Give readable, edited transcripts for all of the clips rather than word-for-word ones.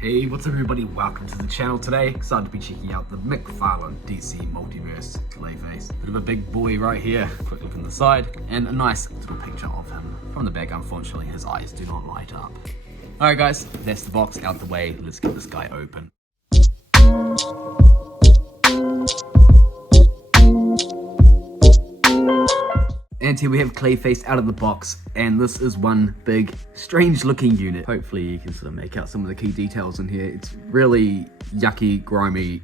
Hey, what's up everybody? Welcome to the channel today. Excited to be checking out the McFarlane DC Multiverse Clayface. Bit of a big boy right here. Quick look on the side and a nice little picture of him. From the back, unfortunately, his eyes do not light up. Alright guys, that's the box out the way. Let's get this guy open. And here we have Clayface out of the box, and this is one big, strange looking unit. Hopefully you can sort of make out some of the key details in here. It's really yucky, grimy,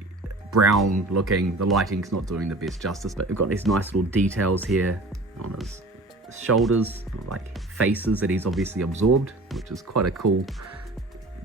brown looking. The lighting's not doing the best justice, but we've got these nice little details here on his shoulders, like faces that he's obviously absorbed, which is quite a cool,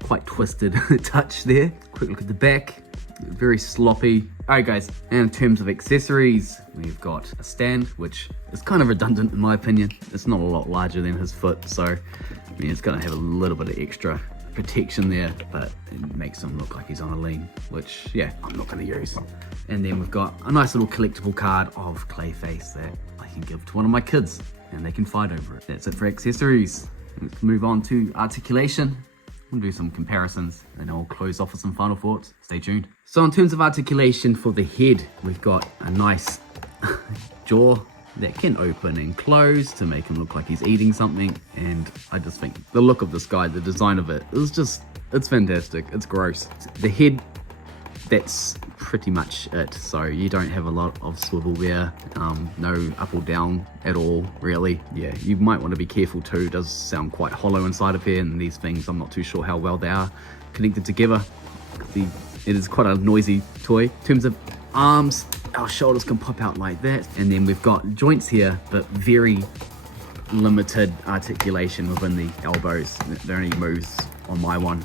quite twisted touch there. Quick look at the back. Very sloppy. Alright guys, and in terms of accessories, we've got a stand, which is kind of redundant in my opinion. It's not a lot larger than his foot, so I mean, it's going to have a little bit of extra protection there, but it makes him look like he's on a lean, which, yeah, I'm not going to use. And then we've got a nice little collectible card of Clayface that I can give to one of my kids, and they can fight over it. That's it for accessories. Let's move on to articulation. We'll do some comparisons and I'll close off with some final thoughts. Stay tuned. So in terms of articulation for the head, we've got a nice jaw that can open and close to make him look like he's eating something. And I just think the look of this guy, the design of it is just, it's fantastic. It's gross. The head, that's pretty much it. So you don't have a lot of swivel there, no up or down at all, really. Yeah, you might want to be careful too. It does sound quite hollow inside of here, and these things, I'm not too sure how well they are connected together. It is quite a noisy toy. In terms of arms, our shoulders can pop out like that, and then we've got joints here, but very limited articulation within the elbows. It only moves on my one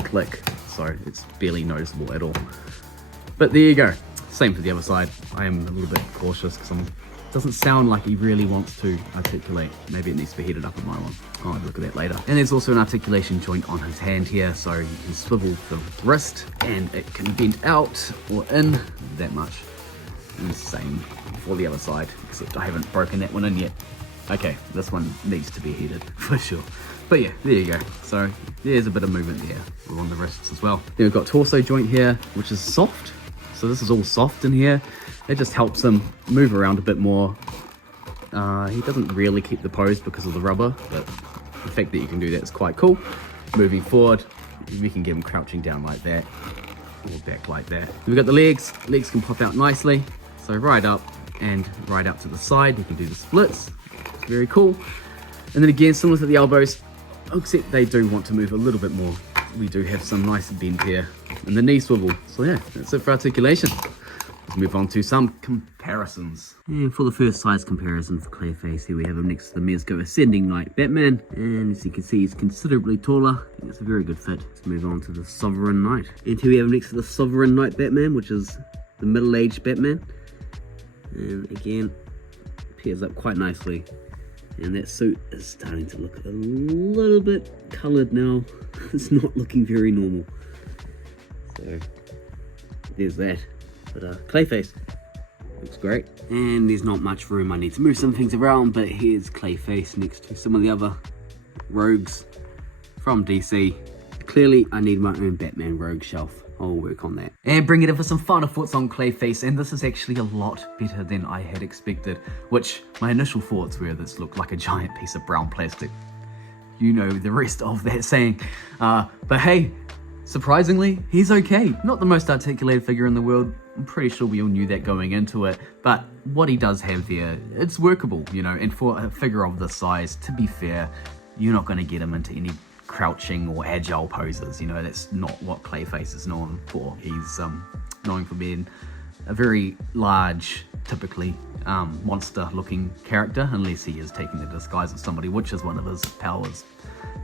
click, so it's barely noticeable at all. But there you go. Same for the other side. I am a little bit cautious because it doesn't sound like he really wants to articulate. Maybe it needs to be heated up in my one. I'll have a look at that later. And there's also an articulation joint on his hand here, so you can swivel the wrist and it can bend out or in that much. And the same for the other side, except I haven't broken that one in yet. Okay, this one needs to be heated for sure. But yeah, there you go. So there's a bit of movement there along the wrists as well. Then we've got torso joint here, which is soft. So this is all soft in here. It just helps him move around a bit more. He doesn't really keep the pose because of the rubber, but the fact that you can do that is quite cool. Moving forward, we can get him crouching down like that, or back like that. We've got the legs. Legs can pop out nicely. So right up and right out to the side. You can do the splits. It's very cool. And then again, similar to the elbows, except they do want to move a little bit more. We do have some nice bend here and the knee swivel. So yeah, that's it for articulation. Let's move on to some comparisons. And for the first size comparison for Clayface, here we have him next to the Mezco Ascending Knight Batman. And as you can see, he's considerably taller. I think it's a very good fit. Let's move on to the Sovereign Knight. And here we have him next to the Sovereign Knight Batman, which is the middle-aged Batman. And again, pairs up quite nicely. And that suit is starting to look a little bit coloured now. It's not looking very normal. So there's that. But Clayface looks great. And there's not much room. I need to move some things around, but here's Clayface next to some of the other rogues from DC. Clearly I need my own Batman rogue shelf. I'll work on that. And bring it in for some final thoughts on Clayface, and this is actually a lot better than I had expected, which my initial thoughts were this looked like a giant piece of brown plastic. You know the rest of that saying. But hey, surprisingly, he's okay. Not the most articulated figure in the world. I'm pretty sure we all knew that going into it, but what he does have there, it's workable, you know, and for a figure of this size, to be fair, you're not going to get him into any crouching or agile poses. You know, that's not what Clayface is known for. He's known for being a very large, typically monster looking character, unless he is taking the disguise of somebody, which is one of his powers.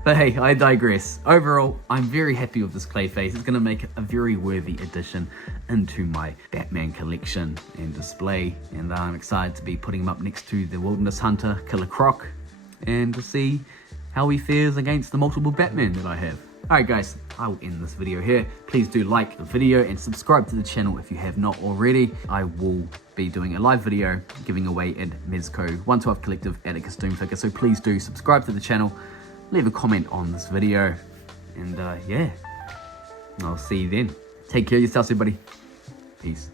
But hey, I digress. Overall, I'm very happy with this Clayface. It's going to make a very worthy addition into my Batman collection and display, and I'm excited to be putting him up next to the Wilderness Hunter Killer Croc and to see how he fares against the multiple Batman that I have. Alright guys, I will end this video here. Please do like the video and subscribe to the channel if you have not already. I will be doing a live video giving away a Mezco 112 Collective Atticus Doom figure, so please do subscribe to the channel, leave a comment on this video, And yeah, I'll see you then. Take care of yourselves, everybody. Peace.